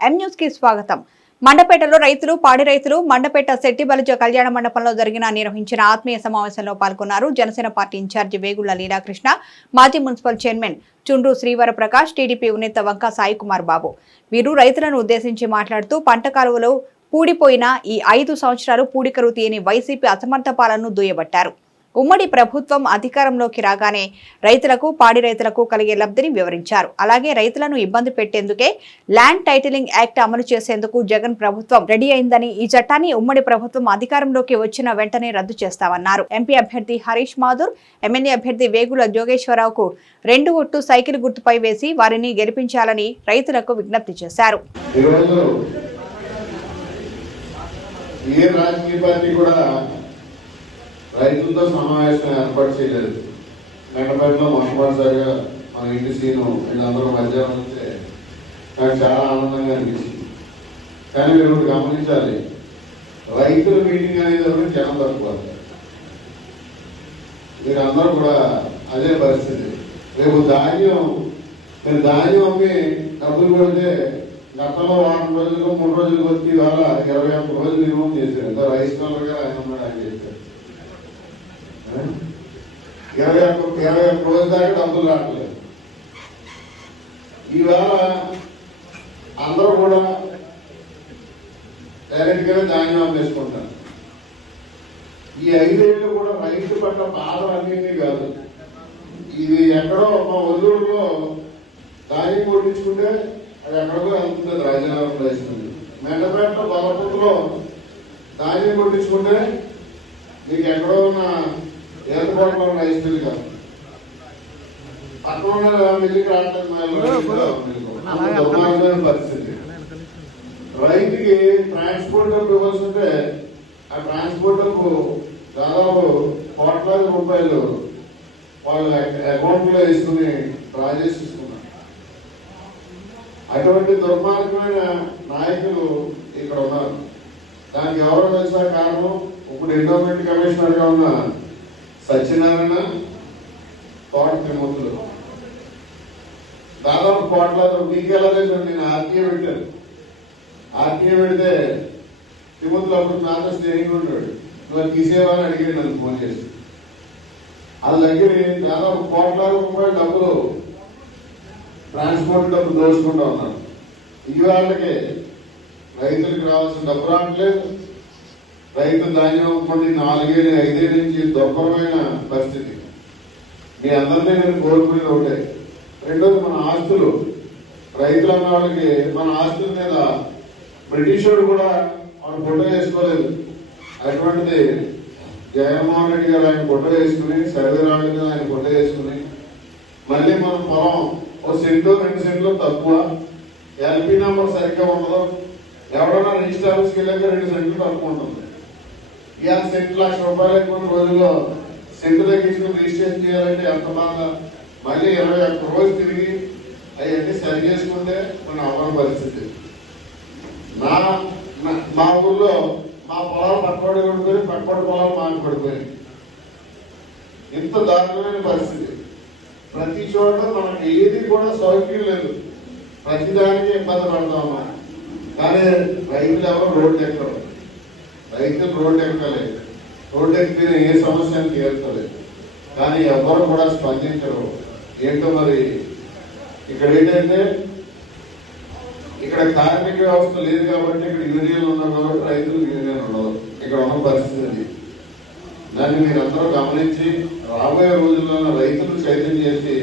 కి స్వాగతం. మండపేటలో రైతులు పాడి రైతులు మండపేట శెట్టి బలిజ కళ్యాణ మండపంలో జరిగిన నిర్వహించిన ఆత్మీయ సమావేశంలో పాల్గొన్నారు జనసేన పార్టీ ఇన్ఛార్జి వేగుళ్ళ లీలాకృష్ణ మాజీ మున్సిపల్ చైర్మన్ చుండ్రు శ్రీవర ప్రకాష్ టీడీపీ ఉన్నత వంక సాయికుమార్ బాబు. వీరు రైతులను ఉద్దేశించి మాట్లాడుతూ పంట కాలువలో పూడిపోయిన ఈ ఐదు సంవత్సరాలు పూడికరు తీయని వైసీపీ అసమర్థ పాలనను దుయ్యబట్టారు. ఉమ్మడి ప్రభుత్వం అధికారంలోకి రాగానే రైతులకు పాడి రైతులకు కలిగే లబ్ధిని వివరించారు. అలాగే రైతులను ఇబ్బంది పెట్టేందుకే ల్యాండ్ టైటిలింగ్ యాక్ట్ అమలు చేసేందుకు జగన్ ప్రభుత్వం రెడీ అయిందని ఈ చట్టాన్ని ఉమ్మడి ప్రభుత్వం అధికారంలోకి వచ్చిన వెంటనే రద్దు చేస్తామన్నారు. ఎంపీ అభ్యర్థి హరీష్ మాధుర్ ఎమ్మెల్యే అభ్యర్థి వేగుల జోగేశ్వరరావుకు రెండు ఒట్టు సైకిల్ గుర్తుపై వేసి వారిని గెలిపించాలని రైతులకు విజ్ఞప్తి చేశారు. ఏ రాజకీయ పార్టీ కూడా రైతులతో సమావేశం ఏర్పాటు చేయలేదు. గంటపేటలో మొట్టమొదటిసారిగా మన ఇంటి సీను వీళ్ళందరూ మధ్యాహ్నం వస్తే నాకు చాలా ఆనందంగా అనిపించింది. కానీ మీరు ఒకటి గమనించాలి రైతుల మీటింగ్ అనేది ఒకటి జనం తక్కువ. మీరు అందరూ కూడా అదే పరిస్థితి. రేపు ధాన్యం మీరు ధాన్యం అమ్మి డబ్బులు కొడితే గతంలో వారం రోజులు మూడు రోజులు వచ్చి ఇవాళ ఇరవై ఒక్క రోజులు నియమం చేశారు. ఇంకా రైస్ మిల్లర్ ఆయన ఉన్నాడు ఆయన చేశారు ఇరవై ఒక్క ఇరవై ఒక్క రోజుల దాకా డబ్బులు రావట్లేదు. ఈవేళ అందరూ కూడా డైరెక్ట్గానే ధాన్యం అమ్మేసుకుంటారు ఈ ఐదేళ్ళు కూడా రైతు పట్ల బాధ అన్నింటినీ కాదు. ఇది ఎక్కడో మా ఒల్లూరులో ధాన్యం కొట్టించుకుంటే అది ఎక్కడికో వెళ్తుంది రాజీనామా వేస్తుంది మెండపేట బలపూర్లో ధాన్యం కొట్టించుకుంటే మీకు ఎక్కడో ఉన్న ఏర్పాట్లో ఉన్న రైస్ మిల్ కాదు. పక్కన ఉన్న మిల్లుకి దుర్మార్గమైన పరిస్థితి. రైతుకి ట్రాన్స్పోర్ట్ డబ్బు ఇవ్వాల్సి ఉంటే ఆ ట్రాన్స్పోర్ట్ డబ్బు దాదాపు కోట్లాది రూపాయలు వాళ్ళ అకౌంట్లో వేసుకుని డ్రా చేసి ఇస్తున్నారు అటువంటి దుర్మార్గమైన నాయకులు ఇక్కడ ఉన్నారు. దానికి ఎవరో తెలుసా కారణం? ఇప్పుడు ఎండోమెంట్ కమిషనర్గా ఉన్న సత్యనారాయణ తోట తిమ్మతులు దాదాపు కోట్లాది మీకు ఎలా తెలుసు? నేను ఆర్టీఏ పెట్టాను. ఆర్టీఏ పెడితే తిమ్మతులు అప్పుడు నాతో స్నేహితుడు ఉంటాడు నువ్వు తీసేవాళ్ళని అడిగాడు నన్ను ఫోన్ చేసి. వాళ్ళ దగ్గర దాదాపు కోట్లాది రూపాయల డబ్బులు ట్రాన్స్పోర్ట్ డబ్బు దోచుకుంటా ఉన్నారు ఈ వాళ్ళకి రైతులకు రావాల్సిన డబ్బు రావట్లేదు. రైతు ధాన్యం అమ్ముకుంటే నాలుగేళ్ళు ఐదేళ్ళ నుంచి దుర్భరమైన పరిస్థితి. మీ అందరినీ నేను కోరుకునేది ఒకటే. రెండోది మన ఆస్తులు. రైతులు అన్న వాళ్ళకి మన ఆస్తుల మీద బ్రిటిష్ వాడు కూడా వాళ్ళు ఫోటో వేసుకోలేదు. అటువంటిది జగన్మోహన్ రెడ్డి గారు ఆయన ఫోటో వేసుకుని సర్వే రావడం మీద ఆయన ఫోటో వేసుకుని మళ్ళీ మన పొలం ఒక సెంటు రెండు సెంట్లు తక్కువ. ఎల్పీ నెంబర్ సరిగ్గా ఉండదు. ఎవడన్నా రిజిస్టర్ ఆఫీస్కి వెళ్ళాక రెండు సెంట్లు తక్కువ ఉంటుంది. ఇవాళ సెంట్ లక్ష రూపాయలు ఎక్కువ రోజుల్లో సెంటు తగ్గించుకుని రిజిస్ట్రేషన్ చేయాలంటే ఎంత బాధ? మళ్ళీ ఇరవై ఒక్క రోజు తిరిగి అవన్నీ సరి చేసుకుంటే మన అవ్వని పరిస్థితి. నా మా ఊర్లో మా పొలాలు పక్కబడి పడిపోయి పక్కబడి పొలాలు మాకు పడిపోయి ఇంత దారుణమైన పరిస్థితి. ప్రతి చోట మనకు ఏది కూడా సౌకర్యం లేదు. ప్రతిదానికి ఇబ్బంది పడతా కానీ రైతులు ఎవరు రోడ్డు ఎక్కరు. రైతులు రోడ్డు ఎక్కలేదు రోడ్డు ఎక్కిన ఏ సమస్యను తీర్చలేదు కానీ ఎవరు కూడా స్పందించరు. ఏంటో మరి ఇక్కడ ఏంటంటే ఇక్కడ కార్మిక వ్యవస్థ లేదు కాబట్టి ఇక్కడ యూనియన్ ఉన్నాయి కాబట్టి రైతులు యూనియన్ ఉండదు ఇక్కడ ఉన్న పరిస్థితి అది. దాన్ని మీరు అందరూ గమనించి రాబోయే రోజుల్లో రైతులు చైతన్యం చేసి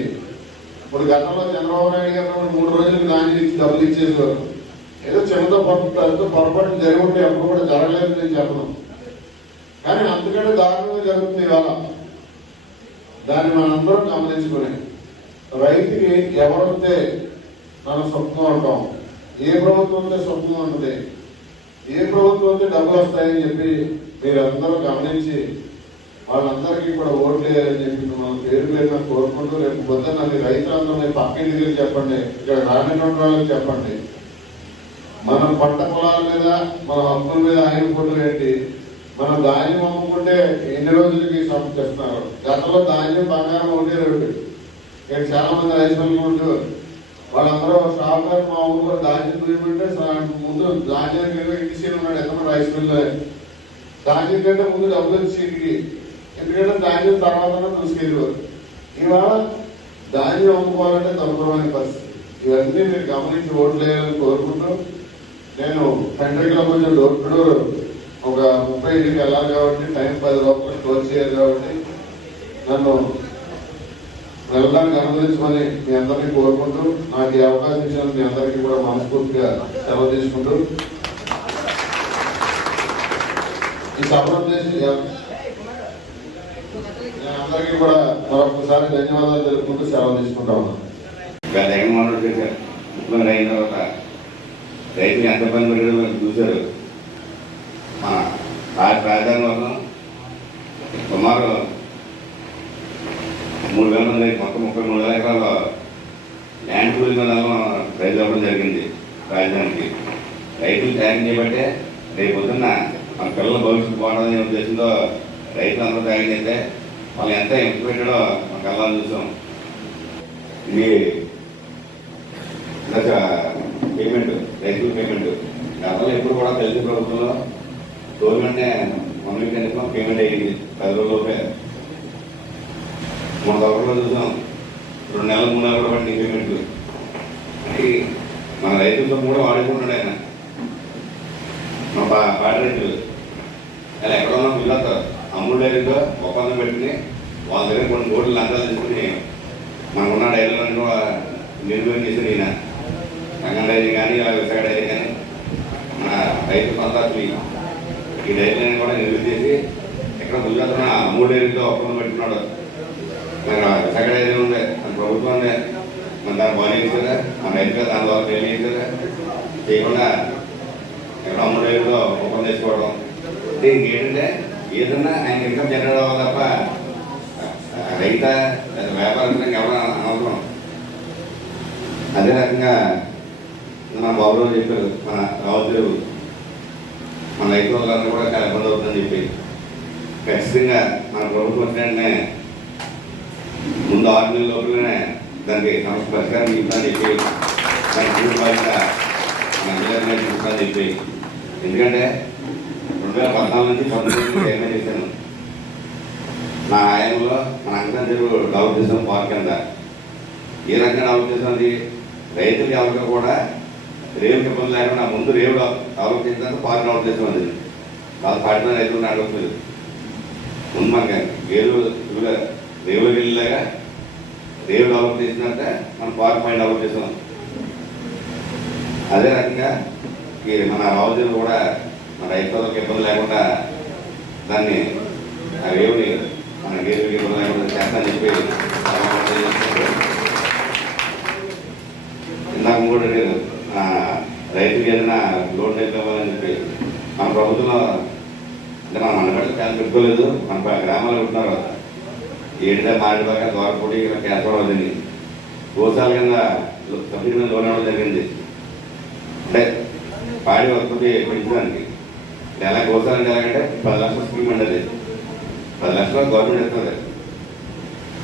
ఇప్పుడు గతంలో చంద్రబాబు నాయుడు గారు మూడు రోజులు గాంధీ ఇచ్చి డబ్బులు ఇచ్చేసేవారు. ఏదో చిన్నతో పొరపాటు పొరపాటు జరిగి ఎప్పుడు కూడా జరగలేదు నేను చెప్పను. కానీ అంతకంటే దారుణంగా జరుగుతుంది ఇవాళ. దాన్ని మనందరం గమనించుకుని రైతుకి ఎవరైతే మన స్వప్నం ఉంటాం ఏ ప్రభుత్వం ఉంటే స్వప్నం ఉంటుంది. ఏ ప్రభుత్వం ఉంటే డబ్బులు వస్తాయని చెప్పి మీరందరూ గమనించి వాళ్ళందరికీ కూడా ఓట్లు వేయాలని చెప్పి మనం పేరు పేరున కోరుకుంటూ రేపు పొద్దున్న మీ రైతులందరూ మీ దగ్గర చెప్పండి. ఇక్కడ రానిటువంటి వాళ్ళకి చెప్పండి. మనం పంట పొలాల మీద మన హక్కుల మీద ఆయన ఫోటోలు ఏంటి? మనం ధాన్యం అమ్ముకుంటే ఎన్ని రోజులకి సమర్పిస్తున్నారు గతంలో ధాన్యం బంగారం ఒకటే రేటు. ఇక్కడ చాలా మంది రైతులు ఉంటారు వాళ్ళందరూ స్టాఫ్ మా ఊరు ధాన్యం దుయ్యమంటే ముందు ధాన్యం ఏదో ఇంటిసీన్ ఉన్నాడు ఎంత రైస్ మిల్లు ధాన్యం కంటే ముందు డబ్బులు వచ్చి ఇంటికి ఎందుకంటే ధాన్యం తర్వాత తీసుకెళ్ళేవారు ఇవాళ ధాన్యం అమ్ముకోవాలంటే దుర్భరమైన పరిస్థితి. ఇవన్నీ మీరు గమనించి ఓట్లు వేయాలని కోరుకుంటూ నేను తండ్రిలో కొంచెం డోర్ టు డోర్ ఒక ముప్పై ఇంటికి వెళ్ళాలి కాబట్టి టైం పది లోపల క్లోజ్ చేయాలి కాబట్టి నన్ను వెళ్ళడానికి అనుమతించమని మీ అందరినీ కోరుకుంటూ నాకు ఈ అవకాశం ఇచ్చిన మీ అందరికీ కూడా మనస్ఫూర్తిగా సెలవు తీసుకుంటూ ఈ సభలో చేసి నేను అందరికీ కూడా మరొకసారి ధన్యవాదాలు తెలుపుకుంటూ సెలవు తీసుకుంటా ఉన్నాను. ఇంకా జగన్మోహన్ అయిన తర్వాత రైతులు ఎంత పని పెట్టడం మనం చూశారు. మన రాజధాని కోసం సుమారు మూడు వేల మంది మొత్తం ముప్పై మూడు వేల ఎకరాల ల్యాండ్ టూరిజం మీద రైతు అవ్వడం జరిగింది రాజధానికి. రైతులు త్యాగం చేయబట్టే రేపు పొద్దున్న మన పిల్లల భవిష్యత్తు బాగుంటుందనే ఉద్దేశంతో రైతులు అందరూ త్యాగం చేస్తే వాళ్ళు ఎంత ఎంపిక పెట్టాడో మన కళ్ళని చూసాం. ఇది దశ పేమెంట్ రైతుల పేమెంట్ గతంలో ఎప్పుడు కూడా తెలుగు ప్రభుత్వంలో. గవర్నమెంట్నే వన్ కనుక పేమెంట్ అయ్యింది. పది రోజులలోపే. మన గవర్నమెంట్ చూసాం. రెండు నెలలు మూడు నెలలు కూడా పడింది పేమెంట్ మన రైతులతో కూడా వాడుకుంటున్నాడు ఆయన. మా పా పాట రైతులు. అలా ఎక్కడ ఉన్నా పిల్లలతో అమ్ముడు డైరీలో ఒప్పందం పెట్టుకుని వాళ్ళ దగ్గర కొన్ని కోట్లు లంచాలు తీసుకుని మనకున్న డైరీలను కూడా నిర్వహణ చేసిన ఈయన. రంగం డైరీ కానీ ఇలా విశాఖ డైరీ కానీ మన రైతు సంతాత్మి ఈ డైరీలను కూడా నిర్వహణ చేసి ఇక్కడ గుజరాత్లో మూడు డైరీతో ఒప్పందం పెట్టుకున్నాడు మరి విశాఖ డైరీ ఉంది మన ప్రభుత్వం ఉంది మన దాన్ని బాగా కదా మన రైతుగా దాని ద్వారా తెలియ కదా చేయకుండా ఇక్కడ మూడు డైరీలో ఒప్పందం చేసుకోవడం. అంటే ఇంకేంటంటే ఏదన్నా ఆయన ఇన్కమ్ జనరేట్ అవ్వాలి తప్ప రైత లేదా వ్యాపారం ఎవరు అనవసరం. అదే రకంగా మన బాబురావు చెప్పారు. మన రావుదేవు మన ఎక్కువ వాళ్ళందరూ కూడా చాలా ఇబ్బంది అవుతుందని చెప్పి ఖచ్చితంగా మన ప్రభుత్వం వచ్చినట్టునే ముందు ఆరు నెలల లోపలనే దానికి సమస్య పరిష్కారం ఇస్తుందని చెప్పి దాని పూర్తి బాధ్యత మన అందరికీ చూస్తానని చెప్పి. ఎందుకంటే రెండు వేల పద్నాలుగు నుంచి పంతొమ్మిది ఏమైనా చేశాను. నా ఆయంలో మన అంకం చెరువు డెవలప్ చేసాం పార్క్ కింద ఏ రకంగా డెవలప్ చేసాం రైతులు ఎవరికి కూడా రేవుకి ఇబ్బంది లేకుండా ముందు రేవు డెవలప్ చేసిన తర్వాత పార్క్ డెవలప్ చేసాం అది వాళ్ళు పాటిన రైతులు అడగలేదు ముందు మనకి రేవు రేవులోకి వెళ్ళాక రేవు డెవలప్ చేసినాక మనం పార్క్ పాయింట్ డెవలప్ చేసాం అదే రకంగా ఈ మన రాజులు కూడా మన రైతులకు ఇబ్బంది లేకుండా దాన్ని ఆ రేవుని మన గేరుకి ఇబ్బంది లేకుండా చేస్తానని చెప్పి ఇందాక కూడా నేను రైతుకి ఏదైనా లోన్ ఇవ్వాలని చెప్పి మన ప్రభుత్వంలో అంటే మన మనబడి చాలా పెట్టుకోలేదు. మన ప- గ్రామాల్లో ఉంటున్నారు ఏడిదా మాడిదాకా ద్వారపూడి ఇలా కేసవడం అదని గోసాల కింద సబ్సిడీ మీద లోన్ ఇవ్వడం జరిగింది. అంటే పాడి ఉత్పత్తి పెంచడానికి ఎలా గోసాలంటే ఎలాగంటే పది లక్షల స్కీమ్ ఉండదు అది. పది లక్షలు గవర్నమెంట్ ఇస్తుంది.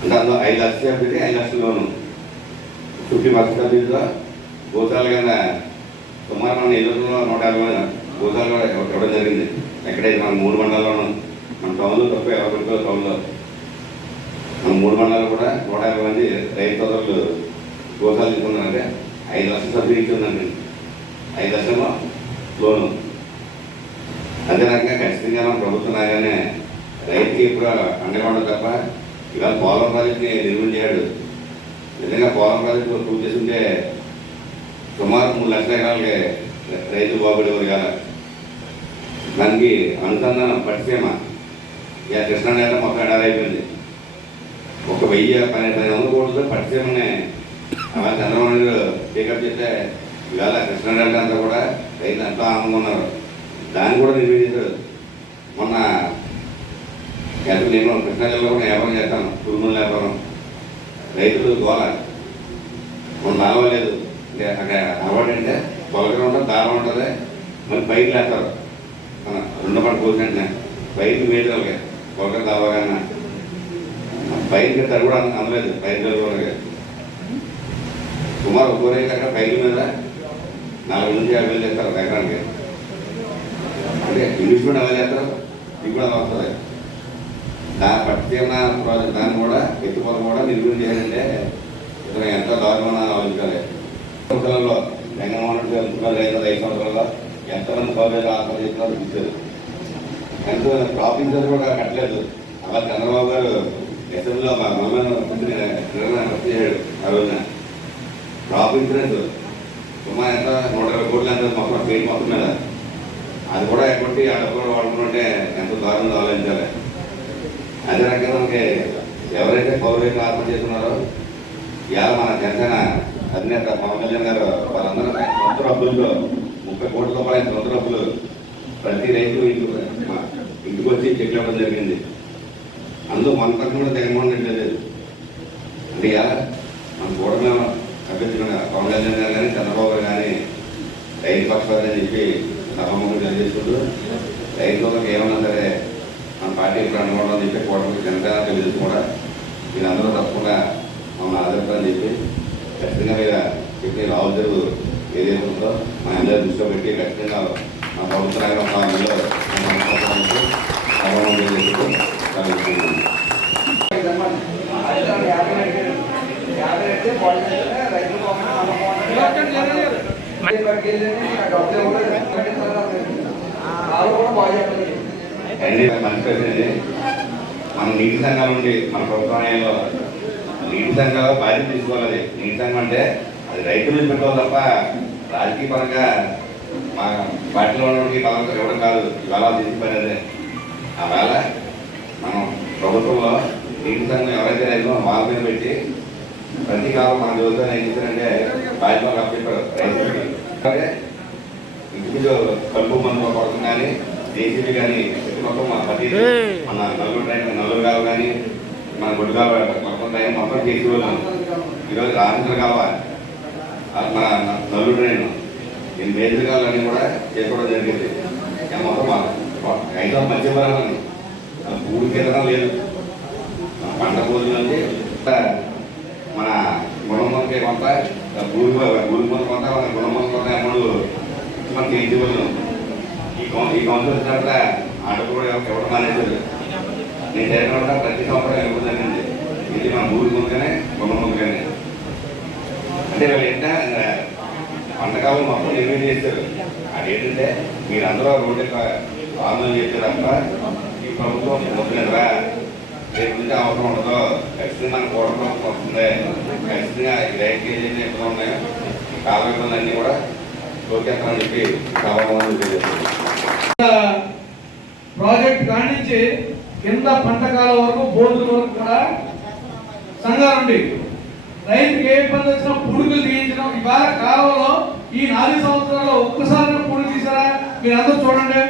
అంటే అందులో ఐదు లక్షలు చెప్పి ఐదు లక్షలు లోను. ఫిఫ్టీ పర్సెంట్ గోసాల కింద సుమారు మన నెల్లూరులో నూట యాభై మంది గోసాలు కూడా ఇవ్వడం జరిగింది. ఎక్కడైతే మన మూడు మండలాల్లోనూ మన టౌన్లో తప్ప యాభై టౌన్లో. మన మూడు మండలాలు కూడా నూట యాభై మంది రైతు సోదరులు గోసాలు తీసుకున్నారంటే ఐదు లక్షలు సబ్సిడీ ఇచ్చిందండి ఐదు లక్షలు లోను. అదే రకంగా ఖచ్చితంగా మన ప్రభుత్వం రాగానే రైతుకి ఇప్పుడు అండగా ఉండదు తప్ప ఇవాళ పోలవరం ప్రాజెక్ట్ని నిర్మించాడు చేయడు నిజంగా పోలవరం ప్రాజెక్టు పూర్తి ఉంటే సుమారు మూడు లక్షల ఎకరాలకి రైతు బాగుపడేవారు కదా దానికి అనుసంధానం పట్టిసీమ ఇక కృష్ణా నేల మొత్తం ఎడారి అయిపోయింది. ఒక వెయ్యి పన్నెండు పది వందల కోట్లతో పట్టిసీమని అలా చంద్రబాబు నాయుడు టేకప్ చేస్తే ఇవాళ కృష్ణా డెల్టా అంతా కూడా రైతులు ఎంతో ఆనందంగా ఉన్నారు. దాన్ని కూడా నిర్వహించారు. మొన్న ఎంత నేను కృష్ణా జిల్లాలో కూడా వ్యాపారం చేస్తాను. కుటుంబం వ్యాపారం. రైతులు గోల. మొన్న నాలుగు లేదు. అక్కడ అలవాటు అంటే తొలగడం ఉండదు దారం ఉంటుంది మళ్ళీ పైకి లేస్తారు. మన రెండు పంట కోసినట్టునే పైకి వేయగలిగే తొలగడం దావగానే పైకి కట్టారు కూడా అందలేదు పైకి కూడా సుమారు ఒక్కో రైతు అక్కడ పైన మీద నాలుగు నుంచి యాభై వేలు చేస్తారు ఎకరానికి. అంటే ఇన్వెస్ట్మెంట్ ఎలా చేస్తారు? ఇది కూడా అలా వస్తుంది దాని పట్టిన ప్రాజెక్ట్ దాన్ని కూడా ఎత్తుపదం కూడా నిర్వహణ చేయాలంటే ఇతను ఎంత దారుణమైన ఆలోచించాలి. సంవత్సరాల్లో జగన్మోహన్ రెడ్డి ఐదు ఐదు సంవత్సరాల్లో ఎంతమంది పౌరులు ఆత్మహత్య చూశారు. ఎంత ఆఫీసర్ కూడా కట్టలేదు. అలా చంద్రబాబు గారు అసెంబ్లీలో మా మమ్మల్ని నిర్ణయం ఆ రోజున. క్రాప్ ఇన్సూరెన్స్ సుమారు ఎంత నూట ఇరవై కోట్లు ఎంత మొత్తం స్టేట్ మొత్తం మీద. అది కూడా ఎటువంటి వాడుకుంటే ఎంత దారుణంగా ఆలోచించాలి. అదే రకంగా మనకి ఎవరైతే పౌరులైతే ఆత్మహత్య చేస్తున్నారో ఇవాళ మన జనసేన అధినేత పవన్ కళ్యాణ్ గారు వాళ్ళందరూ సొంత డబ్బులతో ముప్పై కోట్ల రూపాయల సొంత డబ్బులు ప్రతి రైతు ఇంటి ఇంటికి వచ్చి చెక్ ఇవ్వడం జరిగింది. అందులో మన పక్కన కూడా జగన్మోహన్ రెడ్డి లేదు అంటే ఇలా మన కూడమే అభ్యర్థులుగా పవన్ కళ్యాణ్ గారు కానీ చంద్రబాబు గారు కానీ రైతు పక్షపాతం అని చెప్పి సభముఖం తెలియజేసుకుంటూ రైతులకు ఏమన్నా సరే మన పార్టీ ఇప్పుడు అనుకోవడం అని చెప్పి కూడా జనసేన తెలుసు కూడా. మీరందరూ తప్పకుండా మమ్మల్ని ఆదరిస్తారని చెప్పి ఖచ్చితంగా మీద చెప్పి రావు జరుగు ఏదైతే ఉందో మా అందరి దృష్టిలో పెట్టి ఖచ్చితంగా మా ప్రభుత్వ మా ప్రశ్న మన నీటి సంఘాలు ఉండి మన ప్రభుత్వంలో నీటి సంఘాలు బాధ్యత తీసుకోవాలి. నీటి సంఘం అంటే అది రైతుల పెట్టుకోవాలి తప్ప రాజకీయ పరంగా మా పార్టీలో ఉన్నవాడికి పరంగా ఇవ్వడం కాదు. ఇవాళ తీసుకుపోయినదే ఆవేళ మనం ప్రభుత్వంలో నీటి సంఘం ఎవరైతే రైతులో వాళ్ళ మీద పెట్టి ప్రతి కాలం మన యువత ఏం చేశారంటే బాధ్యతలు అప్పచెప్పారు రైతులకి. అలాగే ఇంటిలో కలుపు మందు కొడతాం కానీ జేసీబీ కానీ ప్రతి మొత్తం మన ప్రతి మన నలుగురు నలుగురు కావు కానీ మన గుడ్డు కావ మొత్తం మొత్తం చేసి వాళ్ళం ఈరోజు రాజేంద్ర కావాలి మన నలుగురు ట్రైన్ నేను మేజర్ కూడా చేసుకోవడం జరిగింది. మొత్తం మా- ఐదో మధ్యవరాలని మూడు కింద లేదు. పంట భోజనం అంటే మన గుణమంతి కొంత భూమి భూమి కొంత మన గుణమంతి కొంత అమౌంట్ మనకి ఇంటి ఈ ఈ కౌన్సిల్ వచ్చినప్పుడు ఆటో కూడా ఎవరు మానేశారు. నేను జరిగిన ప్రతి సంవత్సరం ఇవ్వడం జరిగింది. ఇది మన భూమి ముందుగానే గుణం ముందుగానే. అంటే వీళ్ళు ఏంటంటే పంటకాలం మొత్తం నిర్వహణ చేస్తారు? అదేంటంటే మీరందరూ రోడ్డు ఆందోళన చేస్తారు తప్ప ఈ ప్రభుత్వం మొదలరా ఎందుకంటే అవసరం ఉండదు. ఖచ్చితంగా మన కూడడం వస్తుంది. ఖచ్చితంగా ఈ రైతు ఏదైతే ఉన్నాయో ఈ ఇబ్బందులన్నీ కూడా తోకేస్తామని చెప్పి కావాలని ప్రాజెక్ట్ కానించి కింద పంటకాల వరకు బోర్డుల వరకు కూడా సంఘాలు రైతుకి ఏ ఇబ్బంది వచ్చినా పుడుగులు తీయించడం. ఇవాళ కాలంలో ఈ నాలుగు సంవత్సరాల్లో ఒక్కసారి పురుగు తీసారా మీరు అందరూ చూడండి.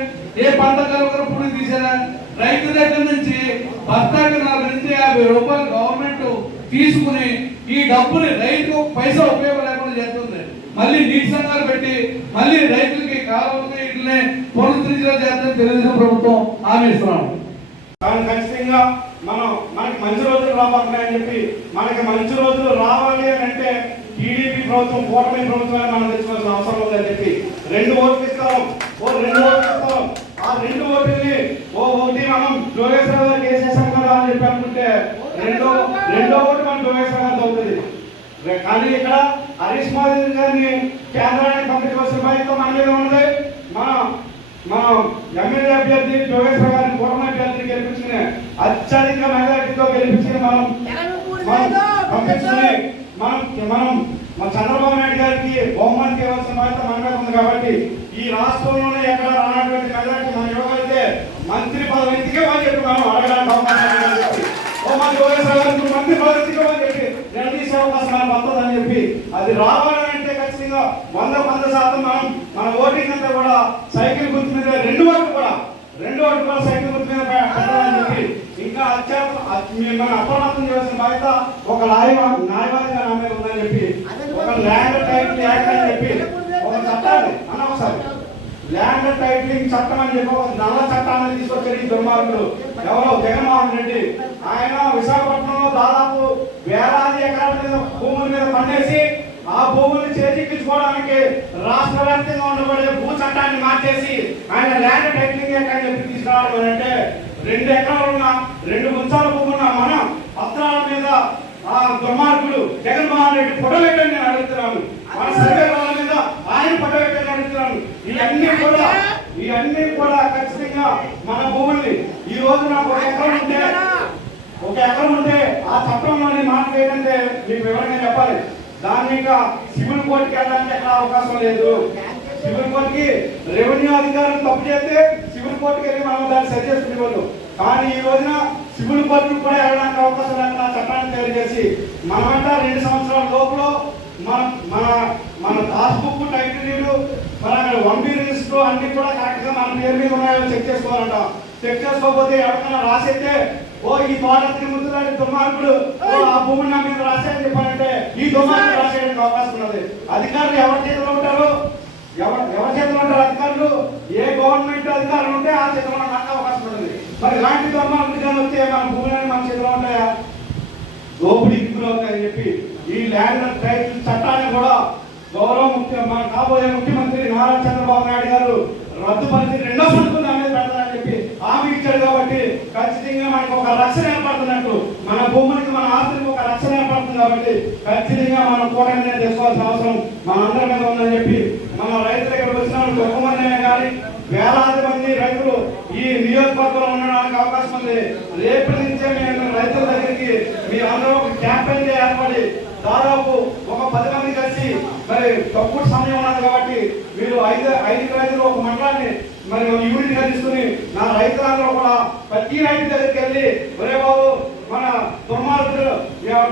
ఏ పంట కాలం పుడి తీసారా రైతు దగ్గర నుంచి బస్తాకి నలభై నుంచి యాభై రూపాయలు గవర్నమెంట్ తీసుకుని ఈ డబ్బుని రైతు పైసా ఉపయోగం లేకుండా చేస్తుంది. మళ్ళీ నీటి సంఘాలు పెట్టి మళ్ళీ రైతులకి కాలంలో ఇట్లనే పునరుద్ధరించడం చేద్దాం తెలుగుదేశం ప్రభుత్వం హామీ ఇస్తున్నాం. ఖచ్చితంగా మనం మనకి మంచి రోజులు రాబోతున్నాయని చెప్పి మనకి మంచి రోజులు రావాలి అని అంటే టీడీపీ ప్రభుత్వం కూటమి ప్రభుత్వాన్ని మనం తెచ్చుకోవాల్సిన అవసరం ఉందని చెప్పి రెండు ఓట్లు ఇస్తాం. ఓ రెండు ఓట్లు ఇస్తాం. ఆ రెండు ఓట్లని ఓ ఒకటి మనం జోగేశ్వర గారికి వేసేసాం కదా అని చెప్పి అనుకుంటే రెండో రెండో ఓటు మనం జోగేశ్వర గారికి అవుతుంది. కానీ ఇక్కడ హరీష్ మాధవ్ గారిని కేంద్రానికి పంపించవలసిన బాధ్యత మన మీద ఉన్నది. మన మన ఎమ్మెల్యే అభ్యర్థి జోగేశ్వర గారిని కూటమి అభ్యర్థిని గెలిపించిన అత్యధిక మెజారిటీతో గెలిపించిన మనం మనం మనం మనం చంద్రబాబు నాయుడు గారికి బహుమతి ఇవ్వాల్సిన బాధ్యత మన మీద ఉంది కాబట్టి ఈ రాష్ట్రంలోనే ఎక్కడ రానటువంటి మెజారిటీ మనం ఇవ్వగలిగితే మంత్రి పదవి ఎందుకే చెప్పి మనం అడగడానికి చెప్పి గారికి మంత్రి పదవి ఎందుకే చెప్పి నిలదీసే అవకాశం వస్తుందని చెప్పి అది రావాలని అంటే ఖచ్చితంగా వంద వంద శాతం మనం మన ఓటింగ్ అంతా కూడా సైకిల్ గుర్తు మీద రెండు ఓట్లు కూడా రెండు ఓట్లు కూడా సైకిల్ గుర్తు మీద చెప్పి ఇంకా అత్యాప అత్- అప్రమత్తం చేసిన బాధ్యత ఒక న్యాయవా న్యాయవాదిగా నా మీద ఉందని చెప్పి ఒక ల్యాండ్ టైటిల్ యాక్ట్ అని చెప్పి ఒక చట్టాన్ని అన్న ఒకసారి. ల్యాండ్ టైటిలింగ్ చట్టం అని చెప్పి ఒక నల్ల చట్టాన్ని తీసుకొచ్చారు ఈ దుర్మార్గులు. ఎవరో జగన్మోహన్ రెడ్డి. ఆయన విశాఖపట్నంలో దాదాపు వేలాది ఎకరాల మీద భూముల మీద పండేసి ఆ భూముల్ని చేజిక్కించుకోవడానికి రాష్ట్ర వ్యాప్తంగా ఉండబడే భూ చట్టాన్ని మార్చేసి ఆయన ల్యాండ్ టైటిలింగ్ యాక్ట్ అని చెప్పి తీసుకురావడం అంటే రెండు ఎకరాలున్న రెండు గుంచాల భూమి మన మనం పత్రాల మీద ఆ దుర్మార్గుడు జగన్మోహన్ రెడ్డి ఫోటో పెట్టండి నేను అడుగుతున్నాను మన సర్వే వాళ్ళ మీద ఆయన ఫోటో పెట్టండి అడుగుతున్నాను ఇవన్నీ కూడా ఇవన్నీ కూడా ఖచ్చితంగా మన భూముల్ని ఈ రోజు నాకు ఒక ఎకరం ఉంటే ఒక ఎకరం ఉంటే ఆ చట్టంలోని మాట ఏంటంటే మీకు వివరంగా చెప్పాలి. దాన్ని ఇంకా సివిల్ కోర్టుకి వెళ్ళడానికి ఎక్కడ అవకాశం లేదు. సివిల్ కోర్టుకి రెవెన్యూ అధికారులు తప్పు చేస్తే సివిల్ కోర్టుకి వెళ్ళి మనం దాన్ని సరి చేసుకునేవాళ్ళు. కానీ ఈ రోజున సివిల్ కోర్టుకు కూడా వెళ్ళడానికి అవకాశం లేకుండా చట్టాన్ని తయారు చేసి మనమంట రెండు సంవత్సరాల లోపల మన మన మన పాస్బుక్ టైటిల్ మన వన్ రిజిస్టర్ అన్ని కూడా కరెక్ట్గా మన పేరు మీద ఉన్నాయో చెక్ చేసుకోవాలంట. చెక్ చేసుకోకపోతే ఎవరికైనా రాసైతే ఓ ఈ తోటకి ముందులాంటి దుర్మార్గుడు ఆ భూమిని నా మీద రాశాయని చెప్పాలంటే ఈ దుర్మార్గుడు రాసేయడానికి అవకాశం ఉన్నది. అధికారులు ఎవరి చేతిలో ఉంటారు ఎవరు ఎవరి చేతిలో ఉంటారు అధికారులు? ఏ గవర్నమెంట్ అధికారులు ఉంటే ఆ చేతిలో ఉండడానికి అవకాశం ఉంటుంది. మరి ఇలాంటి దుర్మార్గుడు వస్తే మన భూములని మన చేతిలో ఉంటాయా? దోపిడీకి గురవుతాయని చెప్పి ఈ ల్యాండ్ టైటిల్ చట్టాన్ని కూడా గౌరవ ముఖ్య మన కాబోయే ముఖ్యమంత్రి నారా చంద్రబాబు నాయుడు గారు రద్దుపరిచి రెండో సంతకం దాని మీద పెడతారని చెప్పి హామీ ఇచ్చాడు కాబట్టి ఖచ్చితంగా మనకు ఒక రక్షణ ఏర్పడుతున్నట్టు మన భూములకి మన ఆస్తులకు ఒక రక్షణ ఏర్పడుతుంది కాబట్టి ఖచ్చితంగా మనం కూడా నిర్ణయం అవసరం మనందరి మీద ఉందని చెప్పి మన రైతుల దగ్గర వచ్చిన వాళ్ళు ఒక మంది కానీ వేలాది మంది రైతులు ఈ నియోజకవర్గంలో ఉండడానికి అవకాశం ఉంది. రేపటి నుంచే మేము రైతుల దగ్గరికి మీ అందరూ ఒక క్యాంపెయిన్ ఏర్పడి దాదాపు ఒక పది మంది కలిసి మరి తక్కువ సమయం ఉన్నది కాబట్టి మీరు ఐదు ఐదు రైతులు ఒక మండలాన్ని మరి యూనిట్గా తీసుకుని నా రైతులందరూ కూడా ప్రతి రైతు దగ్గరికి వెళ్ళి ఒరే బాబు మన దుర్మార్గులు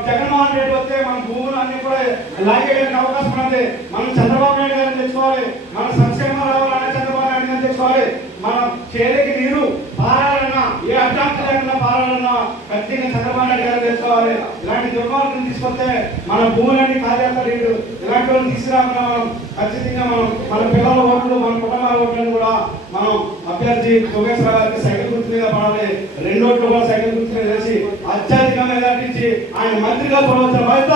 జగన్మోహన్ రెడ్డి వస్తే మన భూములు అన్ని కూడా లాగేయడానికి అవకాశం ఉంది మనం చంద్రబాబు నాయుడు గారిని తెచ్చుకోవాలి. మన సంక్షేమం రావాలనే చంద్రబాబు తెచ్చుకోవాలి మన చేతికి నీరు పారాలన్నా ఏ అడ్డాంతి లేకుండా పారాలన్నా ఖచ్చితంగా చంద్రబాబు నాయుడు తెచ్చుకోవాలి ఇలాంటి దుర్మార్గులను తీసుకొస్తే మన భూములన్నీ వీళ్ళు ఇలాంటి వాళ్ళు తీసుకురాకుండా మనం ఖచ్చితంగా మనం మన పిల్లల ఓట్లు మన కుటుంబాల ఓట్లను కూడా మనం అభ్యర్థి యోగేశ్వర గారికి సైకిల్ గుర్తు మీద పడాలి. రెండు ఓట్లు కూడా సైకిల్ గుర్తు మీద వేసి అత్యధికంగా ఆయన మంత్రిగా చూడవలసిన బాధ్యత